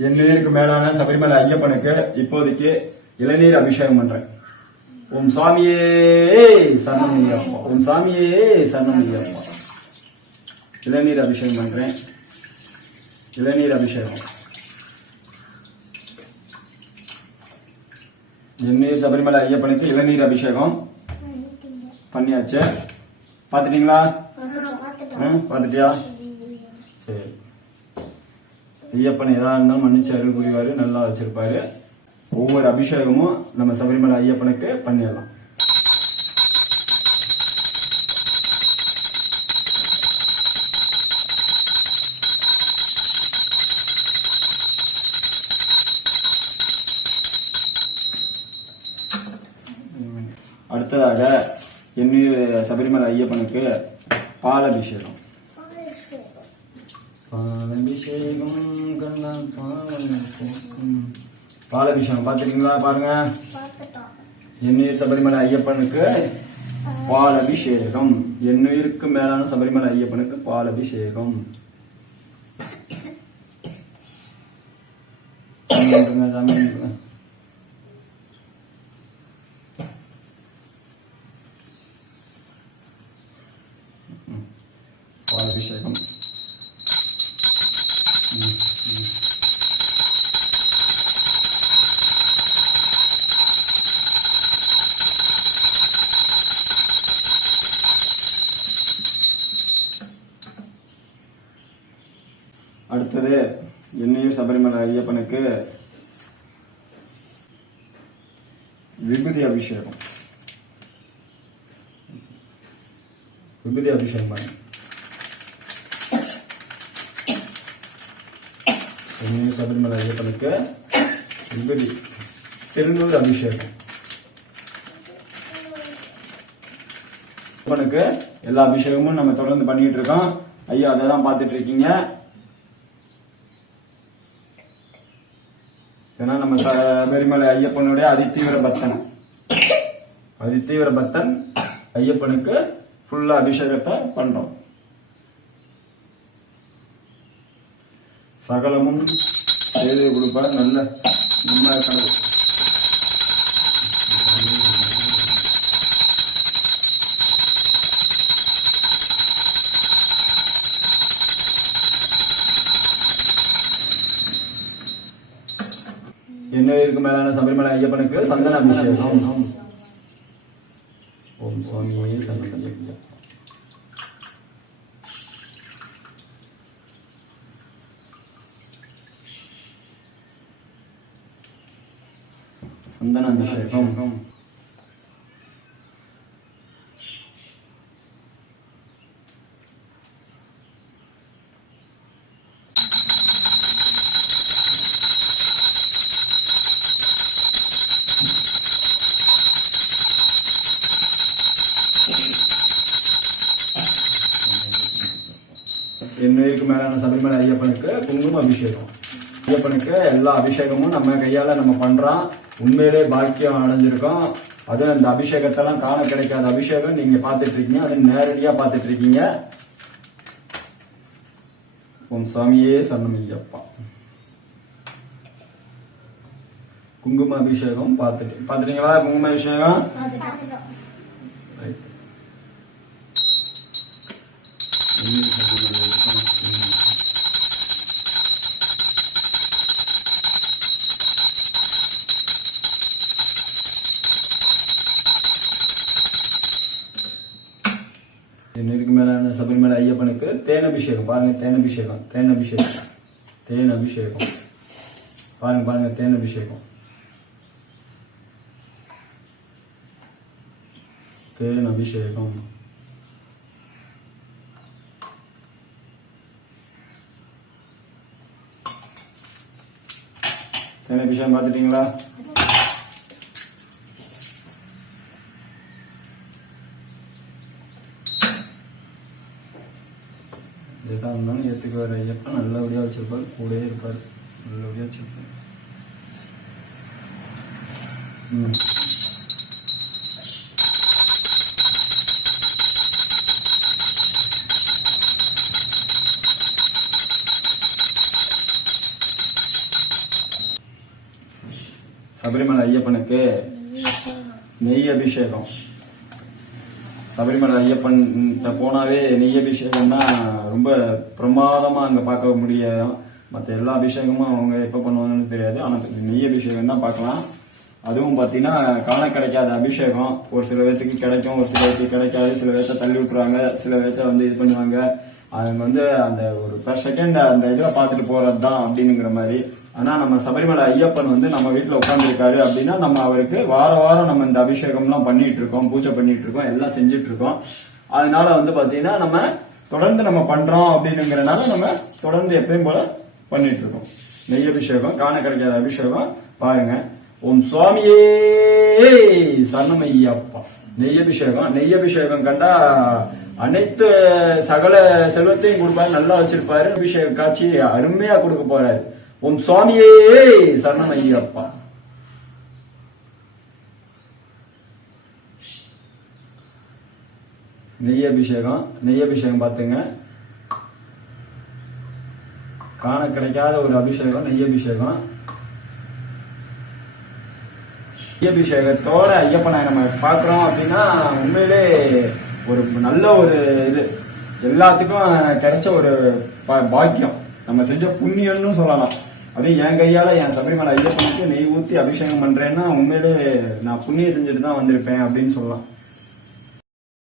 எண்ணூருக்கு மேலான சபரிமலை ஐயப்பனுக்கு இப்போதைக்கு இளநீர் அபிஷேகம் பண்றேன். ஓம் சுவாமியே சரணம் ஐயப்பா, ஓம் சுவாமியே சரணம் ஐயப்பா. இளநீர் அபிஷேகம் பண்றேன். இளநீர் அபிஷேகம். எண்ணூர் சபரிமலை ஐயப்பனுக்கு இளநீர் அபிஷேகம் பண்ணியாச்சு. பாத்துட்டீங்களா? பாத்துட்டியா? சரி. ஐயப்பன் எதா இருந்தாலும் மன்னிச்சு அருள் புரிவாரு, நல்லா வச்சிருப்பாரு. ஒவ்வொரு அபிஷேகமும் நம்ம சபரிமலை ஐயப்பனுக்கு பண்ணிடலாம். அடுத்ததாக எண்ணூர் சபரிமலை ஐயப்பனுக்கு பால் அபிஷேகம். பாலபிஷேகம் பாலபிஷேகம் பாத்துட்டீங்களா? பாருங்க, எண்ணூர் சபரிமலை ஐயப்பனுக்கு பால் அபிஷேகம். எண்ணூருக்கு மேலான சபரிமலை ஐயப்பனுக்கு பால் அபிஷேகம். பால் அபிஷேகம். அடுத்தது எண்ணூர் சபரிமலை ஐயப்பனுக்கு விபூதி அபிஷேகம். விபூதி அபிஷேகம் பண்ணு. எண்ணூர் சபரிமலை ஐயப்பனுக்கு விபூதி திருநூறு அபிஷேகம். ஐயப்பனுக்கு எல்லா அபிஷேகமும் நம்ம தொடர்ந்து பண்ணிட்டு இருக்கோம். ஐயா அதை தான் பார்த்துட்டு இருக்கீங்க. ஏன்னா நம்ம சபரிமலை ஐயப்பனுடைய அதிதீவிர பக்தன். அதிதீவிர பக்தன் ஐயப்பனுக்கு ஃபுல்லா அபிஷேகத்தை பண்றோம். சகலமும் செய்து கொடுப்பார். நல்ல நம்ம கடவுள். எண்ணூருக்கு மேலான சபரிமலை ஐயப்பனுக்கு சந்தன அபிஷேகம். ஓம் சுவாமியே சந்தன சந்தன அபிஷேகம். எண்ணூருக்கு மேலான சபரிமலை ஐயப்பனுக்கு குங்கும அபிஷேகம். ஐயப்பனுக்கு எல்லா அபிஷேகமும் நம்ம கையால நம்ம பண்றோம். உண்மையிலே பாக்கியம் அடைஞ்சிருக்கோம். அதுவும் இந்த அபிஷேகத்தெல்லாம் காண கிடைக்காத அபிஷேகம் நீங்க பாத்துட்டு இருக்கீங்க. அது நேரடியா பாத்துட்டு இருக்கீங்க. ஓம் சுவாமியே சரணம் ஐயப்பா. குங்கும அபிஷேகம் பாத்துட்டீங்களா? குங்கும அபிஷேகம் எண்ணூருக்கு மேலான சபரிமலை ஐயப்பனுக்கு தேன் அபிஷேகம். பாருங்க, தேன் அபிஷேகம். தேன் அபிஷேகம். தேன் அபிஷேகம். பாருங்க பாருங்க, தேன் அபிஷேகம். தேன் அபிஷேகம். தேன் அபிஷேகம் பார்த்துட்டீங்களா? எதா இருந்தாலும் ஏற்றுக்குவார் ஐயப்பன். நல்லபடியாக வச்சிருப்பார், கூடவே இருப்பார். நல்லபடியாக வச்சிருப்பார். சபரிமலை ஐயப்பனுக்கு நெய் அபிஷேகம். சபரிமலை ஐயப்பன் போனாவே நெய் அபிஷேகம் தான் ரொம்ப பிரமாதமா அங்க பார்க்க முடியும். மற்ற எல்லா அபிஷேகமும் அவங்க எப்ப பண்ணுவாங்கன்னு தெரியாது, ஆனா நெய் அபிஷேகம் தான் பார்க்கலாம். அதுவும் பாத்தீங்கன்னா காண கிடைக்காத அபிஷேகம். ஒரு சில பேத்துக்கு கிடைக்கும், ஒரு சில பேத்துக்கு கிடைக்காது. சில பேர்த்த தள்ளி விட்டுருவாங்க, சில பேர்த்த வந்து இது பண்ணுவாங்க. அவங்க வந்து அந்த ஒரு பெர் செகண்ட் அந்த இதுல பாத்துட்டு போறதுதான் அப்படிங்கிற மாதிரி. ஆனா நம்ம சபரிமலை ஐயப்பன் வந்து நம்ம வீட்டுல உட்கார்ந்துருக்காரு அப்படின்னா நம்ம அவருக்கு வாரம் நம்ம இந்த அபிஷேகம் எல்லாம் பண்ணிட்டு இருக்கோம், பூஜை பண்ணிட்டு இருக்கோம், எல்லாம் செஞ்சுட்டு இருக்கோம். அதனால வந்து பாத்தீங்கன்னா நம்ம தொடர்ந்து நம்ம பண்றோம் அப்படிங்கிறனால நம்ம தொடர்ந்து எப்பயும் போல பண்ணிட்டு இருக்கோம். நெய் அபிஷேகம், காண கிடைக்காத அபிஷேகம் பாருங்க. ஓம் சுவாமியே சரணமையப்பா. நெய்யபிஷேகம் கண்டா அனைத்து சகல செல்வத்தையும் கொடுப்பாரு, நல்லா வச்சிருப்பாரு. அபிஷேக காட்சி அருமையா கொடுக்க போறாரு. ஓம் சுவாமியே சரணமையப்பா. நெய்யபிஷேகம் பாத்துங்க, காண கிடைக்காத ஒரு அபிஷேகம் நெய்யபிஷேகம். அபிஷேகத்தோட ஐயப்பனை நம்ம பாக்குறோம் அப்படின்னா உண்மையிலே ஒரு நல்ல ஒரு இது, எல்லாத்துக்கும் கிடைச்ச ஒரு பாக்கியம், நம்ம செஞ்ச புண்ணியம்னு சொல்லலாம். அதுவும் என் கையால என் சபரிமலை ஐயப்பனுக்கு நெய் ஊத்தி அபிஷேகம் பண்றேன்னா உண்மையிலே நான் புண்ணியம் செஞ்சுட்டு தான் வந்திருப்பேன் அப்படின்னு சொல்லலாம்.